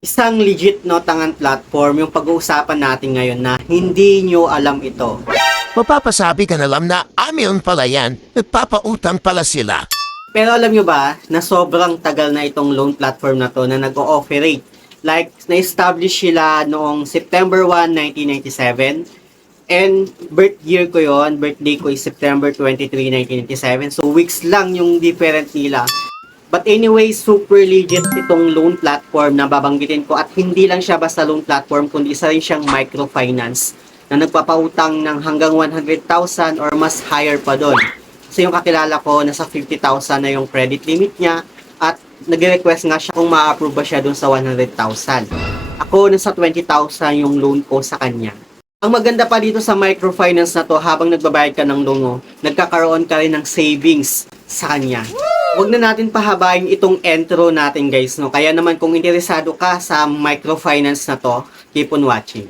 Isang legit no tangan platform yung pag-uusapan natin ngayon na hindi nyo alam ito. Mapapasabi ka na lang na amin pala yan, nagpapautang pala sila. Pero alam nyo ba na sobrang tagal na itong loan platform na to na nag-ooperate? Like, na-establish sila noong September 1, 1997. And birth year ko yon, birthday ko is September 23, 1997. So weeks lang yung different nila. But anyway, super legit itong loan platform na babanggitin ko at hindi lang siya basta loan platform kundi isa rin siyang microfinance na nagpapautang ng hanggang 100,000 or mas higher pa doon. So yung kakilala ko, nasa 50,000 na yung credit limit niya at nag-request nga siya kung ma-approve ba siya doon sa 100,000. Ako, nasa 20,000 yung loan ko sa kanya. Ang maganda pa dito sa microfinance na to, habang nagbabayad ka ng loan mo, nagkakaroon ka rin ng savings sa kanya. Huwag na natin pahabain itong intro natin guys, no? Kaya naman kung interesado ka sa microfinance na to, keep on watching.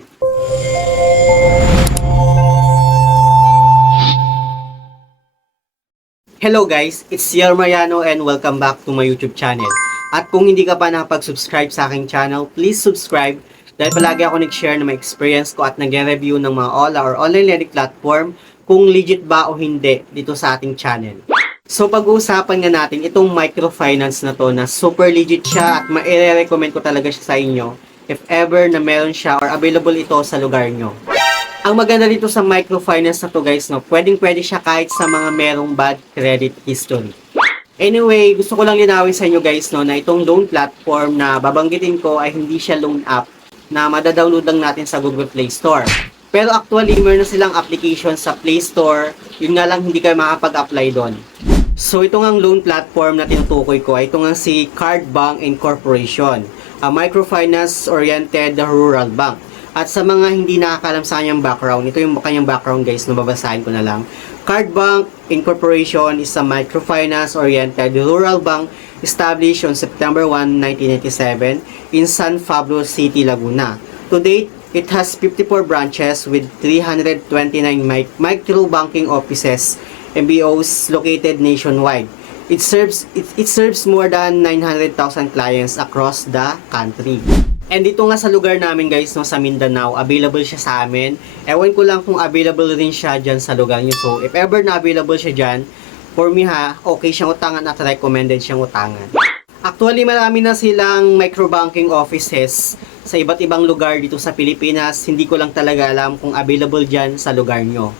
Hello guys, it's Ciel Mariano and welcome back to my YouTube channel. At kung hindi ka pa nakapag-subscribe sa aking channel, please subscribe dahil palagi ako nag-share ng mga experience ko at nag-review ng mga OLA or online lending platform kung legit ba o hindi dito sa ating channel. So pag-uusapan nga natin itong microfinance na to na super legit siya at ma-recommend ko talaga siya sa inyo if ever na meron siya or available ito sa lugar nyo. Ang maganda dito sa microfinance na to guys, no, pwedeng-pwede siya kahit sa mga merong bad credit history. Anyway, gusto ko lang linawin sa inyo guys, no, na itong loan platform na babanggitin ko ay hindi siya loan app na madadownload lang natin sa Google Play Store. Pero actually, meron na silang application sa Play Store, yun nga lang hindi kayo makapag-apply doon. So ito ang loan platform na tinutukoy ko ay ito nga si Card Bank Incorporation, a microfinance-oriented rural bank. At sa mga hindi nakakalam sa kanyang background, ito yung kanyang background guys, babasahin ko na lang. Card Bank Incorporation is a microfinance-oriented rural bank established on September 1, 1997 in San Pablo City, Laguna. To date, it has 54 branches with 329 micro banking offices MBOs located nationwide. It serves more than 900,000 clients across the country. And dito nga sa lugar namin guys, no, sa Mindanao, available siya sa amin. Ewan ko lang kung available rin siya dyan sa lugar nyo. So, if ever na available siya dyan, for me ha, okay siyang utangan at recommended siyang utangan. Actually, marami na silang microbanking offices sa iba't ibang lugar dito sa Pilipinas. Hindi ko lang talaga alam kung available dyan sa lugar nyo.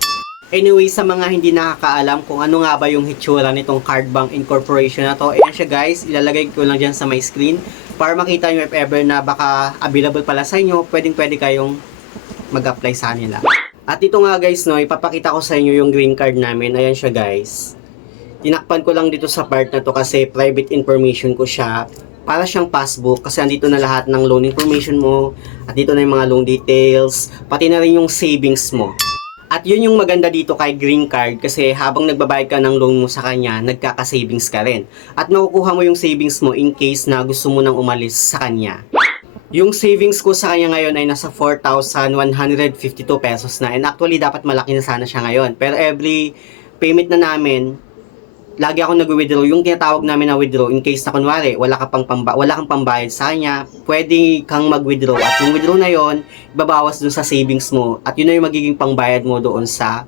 Anyway, sa mga hindi nakakaalam kung ano nga ba yung hitsura nitong Card Bank Incorporation na to, ayan siya guys, ilalagay ko lang dyan sa my screen para makita nyo if ever na baka available pala sa inyo, pwede kayong mag-apply sa nila. At ito nga guys, no, ipapakita ko sa inyo yung green card namin. Ayan siya guys. Tinakpan ko lang dito sa part na to kasi private information ko siya. Para siyang passbook kasi andito na lahat ng loan information mo at dito na yung mga loan details, pati na rin yung savings mo. At yun yung maganda dito kay green card kasi habang nagbabayad ka ng loan mo sa kanya, nagkaka-savings ka rin. At makukuha mo yung savings mo in case na gusto mo nang umalis sa kanya. Yung savings ko sa kanya ngayon ay nasa 4,152 pesos na. And actually, dapat malaki na sana siya ngayon. Pero every payment na namin, lagi ako nag-withdraw. Yung tinatawag namin na withdraw, in case na kunwari, wala kang pambayad sa kanya, pwede kang mag-withdraw. At yung withdraw na yon, ibabawas dun sa savings mo. At yun na yung magiging pangbayad mo doon sa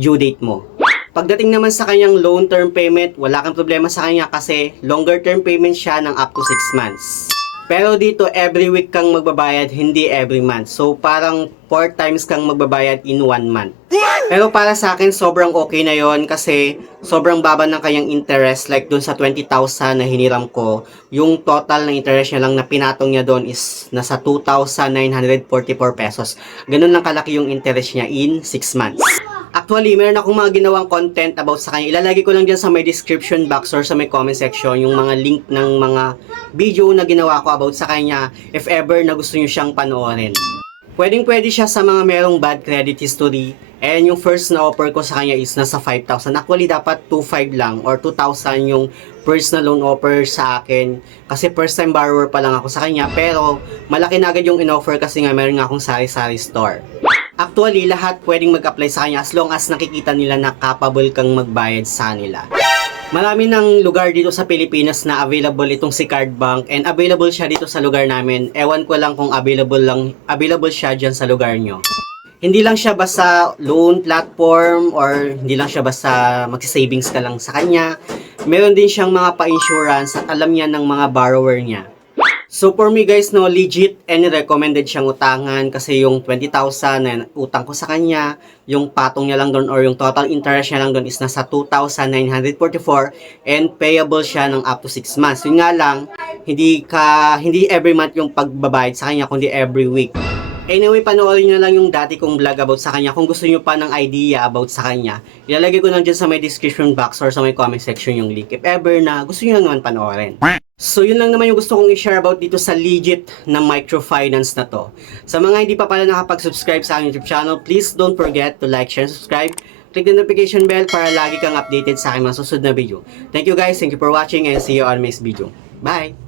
due date mo. Pagdating naman sa kanyang loan term payment, wala kang problema sa kanya kasi longer term payment siya ng up to 6 months. Pero dito, every week kang magbabayad, hindi every month. So, parang 4 times kang magbabayad in 1 month. Pero para sa akin, sobrang okay na yon kasi sobrang baba ng kanyang interest. Like dun sa 20,000 na hiniram ko, yung total na interest niya lang na pinatong niya doon is nasa 2,944 pesos. Ganun lang kalaki yung interest niya in 6 months. Actually, meron akong mga ginawang content about sa kanya. Ilalagay ko lang dyan sa my description box or sa my comment section yung mga link ng mga video na ginawa ko about sa kanya if ever na gusto nyo siyang panoorin. Pwedeng-pwede siya sa mga merong bad credit history. And yung first na offer ko sa kanya is nasa 5,000. Actually, dapat 2,500 lang or 2,000 yung first na loan offer sa akin. Kasi first time borrower pa lang ako sa kanya. Pero malaki na agad yung in-offer kasi nga meron nga akong sari-sari store. Actually, lahat pwedeng mag-apply sa kanya as long as nakikita nila na capable kang magbayad sa nila. Marami ng lugar dito sa Pilipinas na available itong si Cardbank and available siya dito sa lugar namin. Ewan ko lang kung available siya dyan sa lugar nyo. Hindi lang siya basta loan platform or hindi lang siya basta magsi-savings ka lang sa kanya. Meron din siyang mga pa-insurance at alam niya ng mga borrower niya. So for me guys, no, legit and recommended siyang utangan kasi yung 20,000 na utang ko sa kanya, yung patong niya lang doon or yung total interest niya lang doon is nasa 2,944 and payable siya ng up to 6 months. Yun nga lang, hindi every month yung pagbabayad sa kanya kundi every week. Anyway, panoorin nyo lang yung dati kong vlog about sa kanya. Kung gusto nyo pa ng idea about sa kanya, ilalagay ko lang dyan sa may description box or sa may comment section yung link. If ever na gusto nyo naman panoorin. So yun lang naman yung gusto kong i-share about dito sa legit na microfinance na to. Sa mga hindi pa pala nakapag-subscribe sa aking YouTube channel, please don't forget to like, share, and subscribe. Click the notification bell para lagi kang updated sa aking mga susunod na video. Thank you guys, thank you for watching, and see you on my next video. Bye!